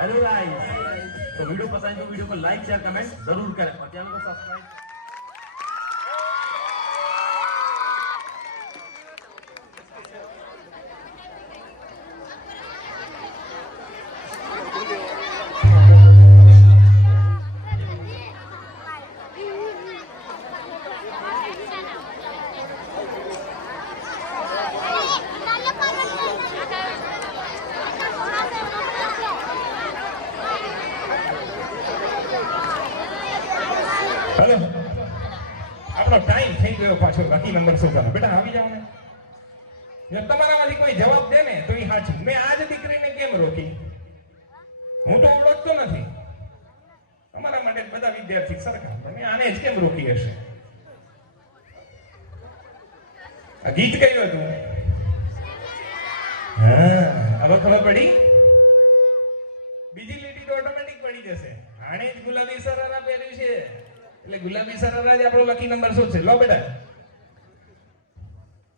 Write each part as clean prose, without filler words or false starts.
Hello guys, तो video पसंद तो वीडियो को लाइक शेयर कमेंट जरूर करें और चैनल को सब्सक्राइब। हेलो, આપણો ટાઈમ થઈ ગયો પાછો લકી નંબર શોધવાનો. બેટા આવી જાવ ને. જો તમારામાંથી કોઈ જવાબ દે ને તો એ સાચું. મેં આજ દીકરીને કેમ રોકી? હું તો ઓળખતો નથી. અમારા માટે બધા વિદ્યાર્થી સરખા. તમે આને જ કેમ રોકી હશે? આ ગીત કયું હતું? હા, હવે ખબર પડી? બીજી લીટી તો ઓટોમેટિક પડી જશે. આણે જ ગુલાબી સરારા પહેર્યું છે એટલે ગુલાબી સરારા જ આપણો લકી નંબર શું છે? લો બેટા.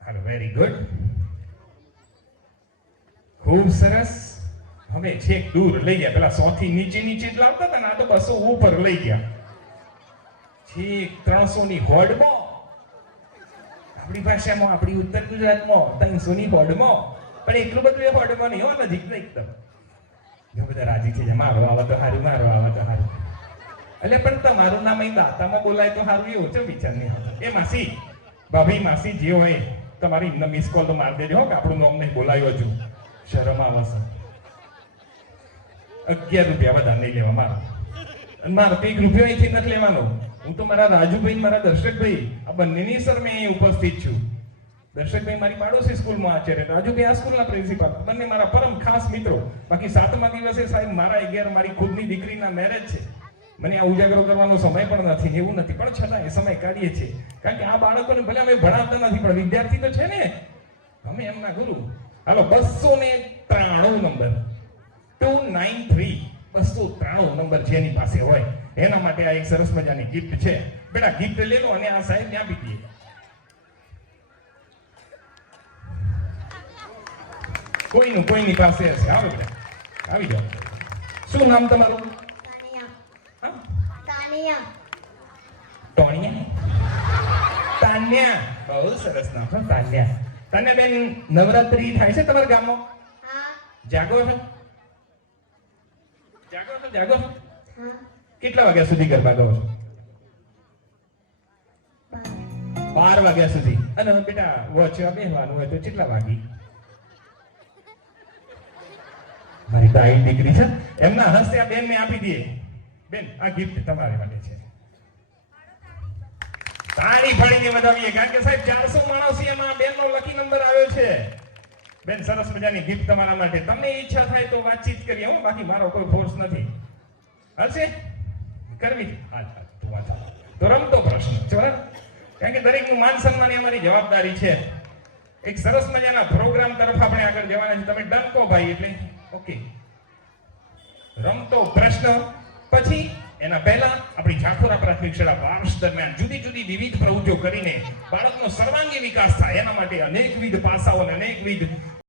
હાલો, વેરી ગુડ, ખૂબ સરસ. હવે છેક દૂર લઈ ગયા. પેલા 100 થી નીચે જ લાવતા હતા ને, આ તો 200 ઉપર લઈ ગયા. છેક 300 ની હોડમાં, આપણી ભાષામાં, આપણી ઉત્તર ગુજરાતમાં 300 ની હોડમાં. પણ એટલું બધું એ હોડમાં નહીં હો, નજીક એકદમ. જો બધા રાજી થઈ જાય, મારો આવે તો સારું, મારો આવે તો સારું. એટલે પણ તમારું નામ અહીં દાતામાં બોલાય તો સારું, એવું છે વિચાર નહીં. એ માસી, ભાભી, માસી જે હોય તમારી એમને મિસ કોલ તો મારી દેજો કે આપણું નામ નહીં બોલાયું હજુ. શરમ આવે છે. 11 રૂપિયા વધારે નહીં લેવા મારા. અને મારો તો 1 રૂપિયો અહીંથી નથી લેવાનો. હું તો મારા રાજુભાઈ, મારા દર્શકભાઈ, આ બંનેની સર મેં અહીં ઉપસ્થિત છું. દર્શકભાઈ મારી પાડોશી સ્કૂલમાં આચાર્ય, રાજુભાઈ આ સ્કૂલના પ્રિન્સિપાલ, બંને મારા પરમ ખાસ મિત્રો. બાકી 7મા દિવસે સાહેબ મારા 11 મારી ખુદની દીકરીના મેરેજ છે. મને આ ઉજાગરો કરવાનો સમય પણ નથી, એવું નથી, પણ છતાં એ સમય કાઢીએ છીએ. કારણ કે આ બાળકોને ભલે અમે ભણાવતા નથી, પણ વિદ્યાર્થી તો છે ને, અમે એમના ગુરુ. હાલો, 293 નંબર 293 293 નંબર જેની પાસે હોય એના માટે આ એક સરસ મજાની ગિફ્ટ છે. બેટા ગિફ્ટ લઈ લો અને આ સાહેબને આપી દઈએ. કોઈની પાસે હશે. આવો બેટા, આવી જાઓ. શું નામ તમારું? તાન્યા. બહુ સરસ નામ છે, તાન્યા. તાન્યા બેન, નવરાત્રી થાય છે તમારા ગામમાં? જાગો છો? જાગો છો? કેટલા વાગ્યા સુધી ગરબા ગાઓ છો? 12 વાગ્યા સુધી. અને બેટા વોચવા બેસવાનું હોય તો કેટલા વાગી? મારી તાઈ દીકરી છે, એમના હસ્તે આ બેન ને આપી દઈએ. બેન, આ ગિફ્ટ તમારી માટે છે. તાળી ફાડીને વધાવીએ, કારણ કે સાહેબ 400 માણસ એમાં બેનનો લકી નંબર આવ્યો છે. બેન, સરસ મજાની ગિફ્ટ તમારા માટે. તમને ઈચ્છા થાય તો વાતચીત કરીએ, હો, બાકી મારો કોઈ ફોર્સ નથી. હશે કરવી? હા, તો વાંચો. તો રમતો પ્રશ્ન છે, બરાબર? કારણ કે દરેકનું માન સન્માન એ અમારી જવાબદારી છે. એક સરસ મજાના પ્રોગ્રામ તરફ આપણે આગળ જવાના છે. તમે ડન કહો ભાઈ એટલે ઓકે. રમતો પ્રશ્ન પછી એના પહેલા આપણી જાખોરા પ્રાથમિક શાળા વર્ષ દરમિયાન જુદી જુદી વિવિધ પ્રવૃત્તિઓ કરીને બાળકનો સર્વાંગી વિકાસ થાય એના માટે અનેકવિધ પાસાઓ અને અનેકવિધ